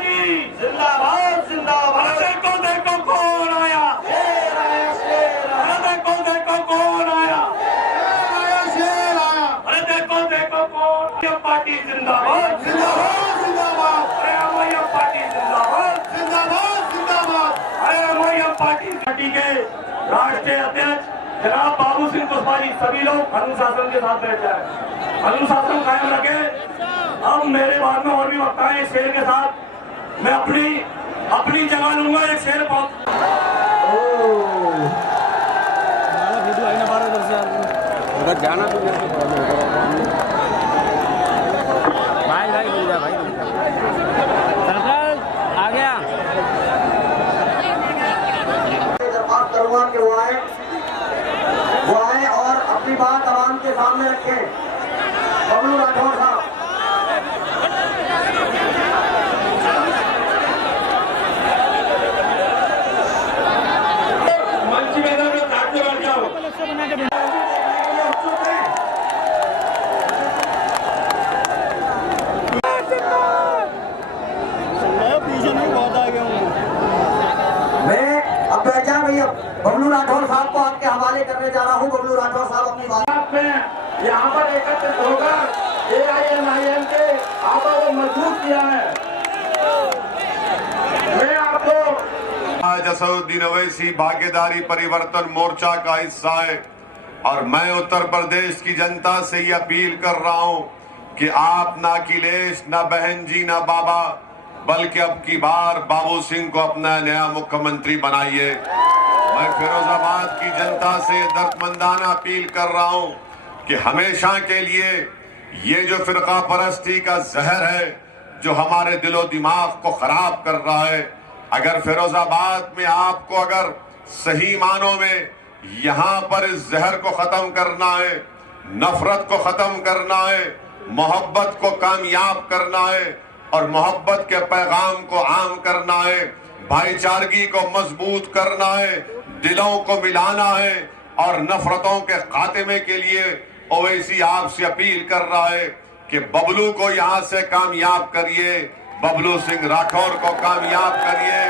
जी जिंदाबाद जिंदाबाद। देखो देखो कौन आया, देखो देखो कौन आया, शेर आया। अरे देखो देखो कौन, ये पार्टी जिंदाबाद जिंदाबाद जिंदाबाद। अरे हमारी पार्टी जिंदाबाद जिंदाबाद जिंदाबाद। अरे हमारी पार्टी के राष्ट्रीय अध्यक्ष जनाब बाबू सिंह कुशवाहा जी, सभी लोग अनुशासन के साथ बैठ जाए, अनुशासन कायम रखे। अब मेरे बाद में और भी वक्ता है, शेर के साथ मैं अपनी जगह लूंगा। एक शेर जाना तो भाई भाई मिल जाए भाई सरकार आ गया। बात करूंगा कि वो आए और अपनी बात आवाम के सामने रखें। बबलू राठौर साहब, मंच में बैठ जाओ। बबलू राठौर साहब को आपके हवाले करने जा रहा हूँ। बबलू राठौर साहब अपनी बात में यहाँ पर एकत्रित होकर AIMIM के आवाज को मजबूत किया है। मैं आपको आज असदुद्दीन ओवैसी भागीदारी परिवर्तन मोर्चा का हिस्सा है और मैं उत्तर प्रदेश की जनता से ये अपील कर रहा हूँ कि आप ना अखिलेश, ना बहन जी, ना बाबा, बल्कि अब की बार बाबू सिंह को अपना नया मुख्यमंत्री बनाइए। मैं फिरोजाबाद की जनता से दर्दमंदाना अपील कर रहा हूं कि हमेशा के लिए ये जो फिरका परस्ती का जहर है जो हमारे दिलो दिमाग को खराब कर रहा है, अगर फिरोजाबाद में आपको अगर सही मानों में यहाँ पर इस जहर को खत्म करना है, नफरत को खत्म करना है, मोहब्बत को कामयाब करना है और मोहब्बत के पैगाम को आम करना है, भाईचारगी को मजबूत करना है, दिलों को मिलाना है और नफरतों के खात्मे के लिए ओवैसी आपसे अपील कर रहा है कि बबलू को यहां से कामयाब करिए, बबलू सिंह राठौर को कामयाब करिए,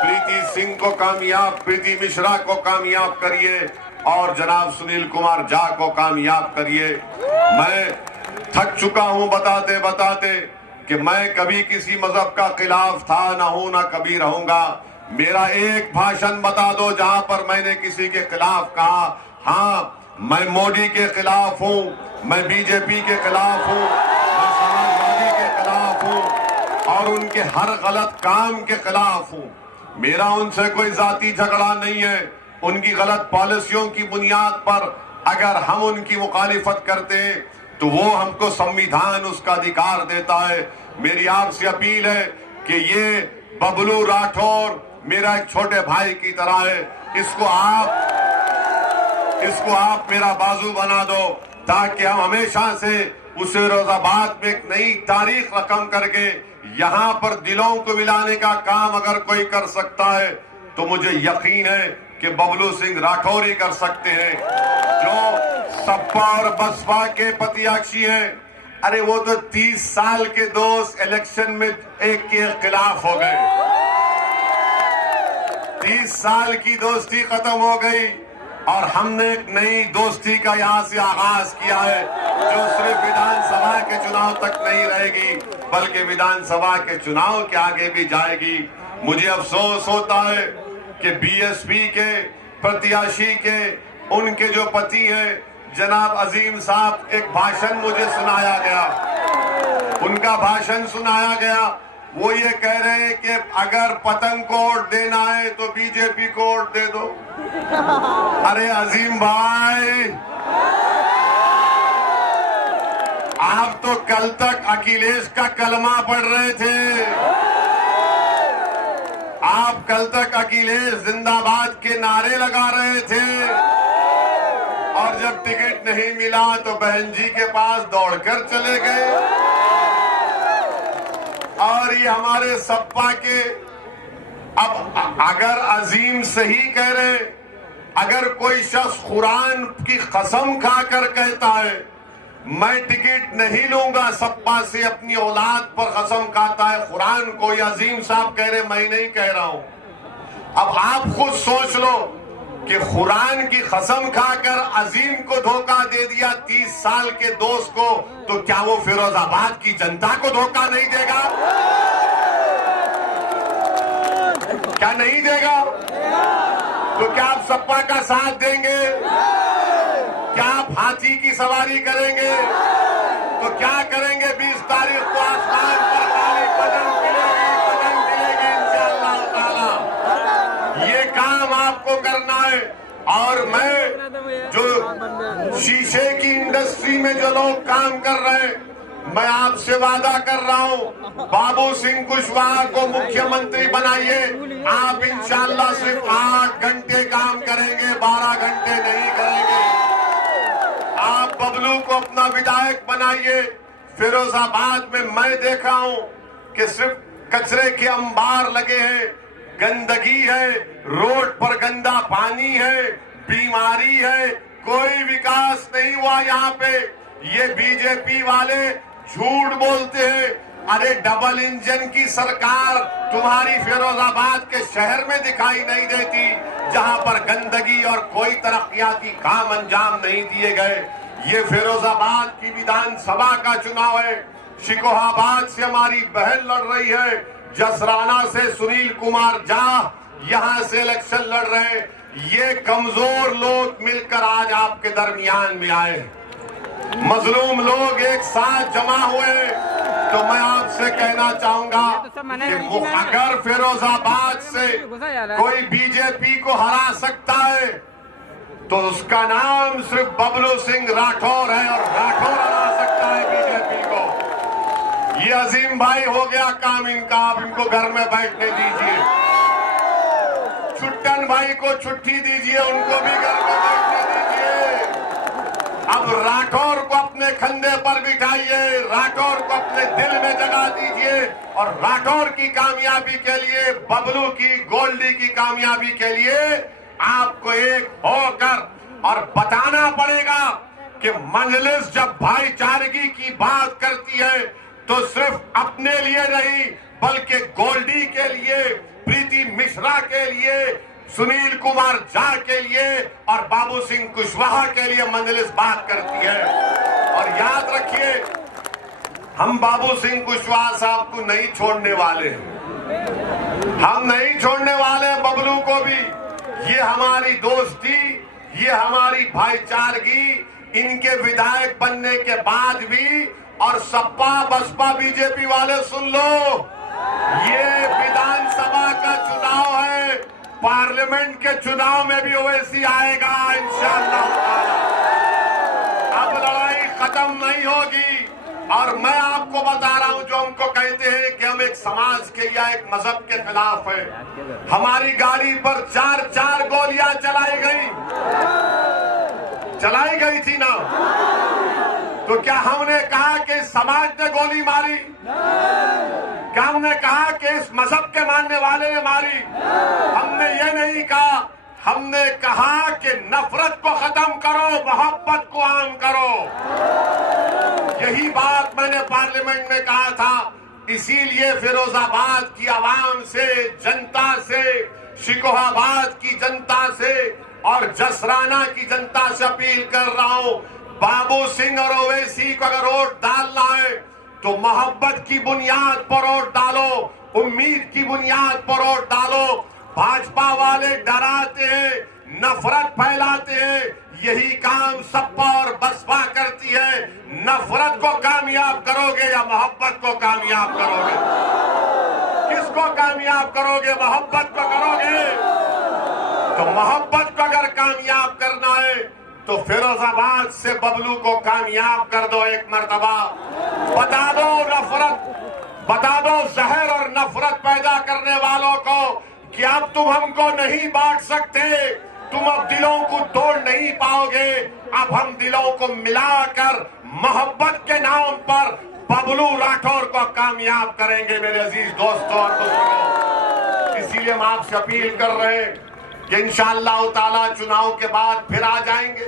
प्रीति सिंह को कामयाब, प्रीति मिश्रा को कामयाब करिए और जनाब सुनील कुमार झा को कामयाब करिए। मैं थक चुका हूं बताते बताते कि मैं कभी किसी मजहब का खिलाफ था, ना हूं, ना कभी रहूंगा। मेरा एक भाषण बता दो जहां पर मैंने किसी के खिलाफ कहा। हाँ, मैं मोदी के खिलाफ हूं, मैं बीजेपी के खिलाफ हूं, मैं समाजवादी के खिलाफ हूं और उनके हर गलत काम के खिलाफ हूं। मेरा उनसे कोई जाती झगड़ा नहीं है। उनकी गलत पॉलिसियों की बुनियाद पर अगर हम उनकी मुखालिफत करते हैं तो वो हमको संविधान उसका अधिकार देता है। मेरी आपसे अपील है कि ये बबलू राठौर मेरा एक छोटे भाई की तरह है, इसको आप मेरा बाजू बना दो ताकि हम हमेशा से उसे फिरोजाबाद में एक नई तारीख रकम करके यहाँ पर दिलों को मिलाने का काम अगर कोई कर सकता है तो मुझे यकीन है कि बबलू सिंह राठौर ही कर सकते हैं, जो सपा और बसपा के प्रत्याशी हैं। अरे वो तो 30 साल के दोस्त इलेक्शन में एक के खिलाफ हो गए। 30 साल की दोस्ती खत्म हो गई और हमने एक नई दोस्ती का यहाँ से आगाज किया है जो सिर्फ विधानसभा के चुनाव तक नहीं रहेगी बल्कि विधानसभा के चुनाव के आगे भी जाएगी। मुझे अफसोस होता है कि बीएसपी के प्रत्याशी के उनके जो पति हैं जनाब अजीम साहब, एक भाषण मुझे सुनाया गया, उनका भाषण सुनाया गया। वो ये कह रहे हैं कि अगर पतंग को वोट देना है तो बीजेपी को वोट दे दो। अरे अजीम भाई, आप तो कल तक अखिलेश का कलमा पढ़ रहे थे, आप कल तक अखिलेश जिंदाबाद के नारे लगा रहे थे और जब टिकट नहीं मिला तो बहन जी के पास दौड़कर चले गए। और ये हमारे सपा के, अब अगर अजीम सही कह रहे, अगर कोई शख्स कुरान की कसम खाकर कहता है मैं टिकट नहीं लूंगा सपा से, अपनी औलाद पर कसम खाता है कुरान को। ये अजीम साहब कह रहे, मैं नहीं कह रहा हूं। अब आप खुद सोच लो कि कुरान की कसम खाकर अजीम को धोखा दे दिया 30 साल के दोस्त को, तो क्या वो फिरोजाबाद की जनता को धोखा नहीं देगा? क्या नहीं देगा? तो क्या आप सपा का साथ देंगे? क्या आप हाथी की सवारी करेंगे? तो क्या करेंगे 20 तारीख को? आसमान पर काली पतंग मिलेगी इंशाअल्लाह ताला। ये काम आपको करना है। और मैं जो शीशे की इंडस्ट्री में जो लोग काम कर रहे हैं, मैं आपसे वादा कर रहा हूं, बाबू सिंह कुशवाहा को मुख्यमंत्री बनाइए। आप इंशाअल्लाह सिर्फ 8 घंटे काम करेंगे, 12 घंटे नहीं करेंगे। आप बबलू को अपना विधायक बनाइए। फिरोजाबाद में मैं देखा हूं कि सिर्फ कचरे के अंबार लगे हैं, गंदगी है, रोड पर गंदा पानी है, बीमारी है, कोई विकास नहीं हुआ यहाँ पे। ये बीजेपी वाले झूठ बोलते हैं। अरे डबल इंजन की सरकार तुम्हारी फिरोजाबाद के शहर में दिखाई नहीं देती, जहां पर गंदगी और कोई तरक्याती काम अंजाम नहीं दिए गए। ये फिरोजाबाद की विधानसभा का चुनाव है। शिकोहाबाद से हमारी बहन लड़ रही है, जसराना से सुनील कुमार झा यहां से इलेक्शन लड़ रहे हैं। ये कमजोर लोग मिलकर आज आपके दरमियान में आए, मजलूम लोग एक साथ जमा हुए। तो मैं आपसे कहना चाहूंगा कि अगर फिरोजाबाद से कोई बीजेपी को हरा सकता है तो उसका नाम सिर्फ बबलू सिंह राठौर है, और राठौर हरा सकता है बीजेपी को। ये अजीम भाई हो गया काम इनका, आप इनको घर में बैठने दीजिए। छुट्टन भाई को छुट्टी दीजिए, उनको भी घर में बैठने दीजिए। अब राठौर को अपने कंधे पर बिठाइए, राठौर को अपने दिल में जगा दीजिए, और राठौर की कामयाबी के लिए, बबलू की, गोल्डी की कामयाबी के लिए आपको एक होकर और बताना पड़ेगा कि मजलिस जब भाईचारगी की बात करती है तो सिर्फ अपने लिए नहीं, बल्कि गोल्डी के लिए, प्रीति मिश्रा के लिए, सुनील कुमार झा के लिए और बाबू सिंह कुशवाहा के लिए मजलिस बात करती है। और याद रखिए, हम बाबू सिंह कुशवाहा साहब को नहीं छोड़ने वाले हैं, हम नहीं छोड़ने वाले बबलू को भी। ये हमारी दोस्ती, ये हमारी भाईचारगी, इनके विधायक बनने के बाद भी। और सपा बसपा बीजेपी वाले सुन लो, ये विधानसभा का चुनाव है, पार्लियामेंट के चुनाव में भी ओवैसी आएगा इंशाअल्लाह। अब लड़ाई खत्म नहीं होगी। और मैं आपको बता रहा हूं, जो हमको कहते हैं कि हम एक समाज के या एक मजहब के खिलाफ है, हमारी गाड़ी पर 4-4 गोलियां चलाई गई थी ना। तो क्या हमने कहा कि समाज ने गोली मारी? क्या हमने कहा कि इस मजहब के मानने वाले ने मारी? हमने ये नहीं कहा। हमने कहा कि नफरत को खत्म करो, मोहब्बत को आम करो। यही बात मैंने पार्लियामेंट में कहा था। इसीलिए फिरोजाबाद की आवाम से, जनता से, शिकोहाबाद की जनता से और जसराना की जनता से अपील कर रहा हूं, बाबू सिंह और ओवैसी को अगर वोट डालना है तो मोहब्बत की बुनियाद पर वोट डालो, उम्मीद की बुनियाद पर वोट डालो। भाजपा वाले डराते हैं, नफरत फैलाते हैं, यही काम सपा और बसपा करती है। नफरत को कामयाब करोगे या मोहब्बत को कामयाब करोगे? किसको कामयाब करोगे? मोहब्बत को करोगे? तो मोहब्बत को अगर कामयाब करना है तो फिरोजाबाद से बबलू को कामयाब कर दो एक मर्तबा। बता दो नफरत, बता दो जहर और नफरत पैदा करने वालों को कि अब तुम हमको नहीं बांट सकते, तुम अब दिलों को तोड़ नहीं पाओगे। अब हम दिलों को मिलाकर मोहब्बत के नाम पर बबलू राठौर को कामयाब करेंगे मेरे अजीज दोस्तों और बुजुर्गों। इसीलिए हम आपसे अपील कर रहे हैं कि इंशाअल्लाह ताला चुनाव के बाद फिर आ जाएंगे।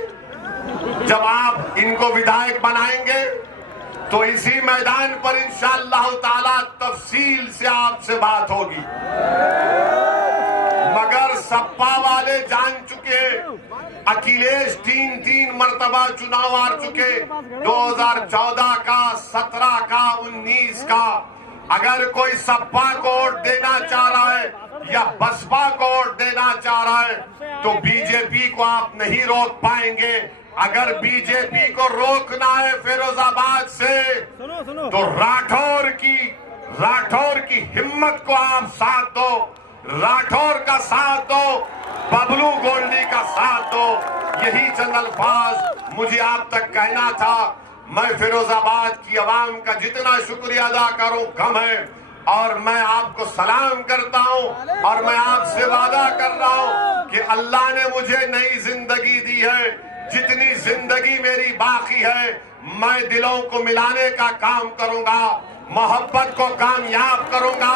जब आप इनको विधायक बनाएंगे तो इसी मैदान पर इंशाअल्लाह ताला तफसील से आपसे बात होगी। मगर सपा वाले जान चुके, अखिलेश 3 मर्तबा चुनाव हार चुके, 2014 का, 17 का, 19 का। अगर कोई सपा को वोट देना चाह रहा है या बसपा को वोट देना चाह रहा है तो बीजेपी को आप नहीं रोक पाएंगे। अगर बीजेपी को रोकना है फिरोजाबाद से तो राठौर की हिम्मत को आप साथ दो, राठौर का साथ दो, बबलू गोल्डी का साथ दो। यही चंद अल्फाज मुझे आप तक कहना था। मैं फिरोजाबाद की आवाम का जितना शुक्रिया अदा करूं कम है, और मैं आपको सलाम करता हूं और मैं आपसे वादा कर रहा हूं कि अल्लाह ने मुझे नई जिंदगी दी है। जितनी जिंदगी मेरी बाकी है मैं दिलों को मिलाने का काम करूंगा, मोहब्बत को कामयाब करूंगा,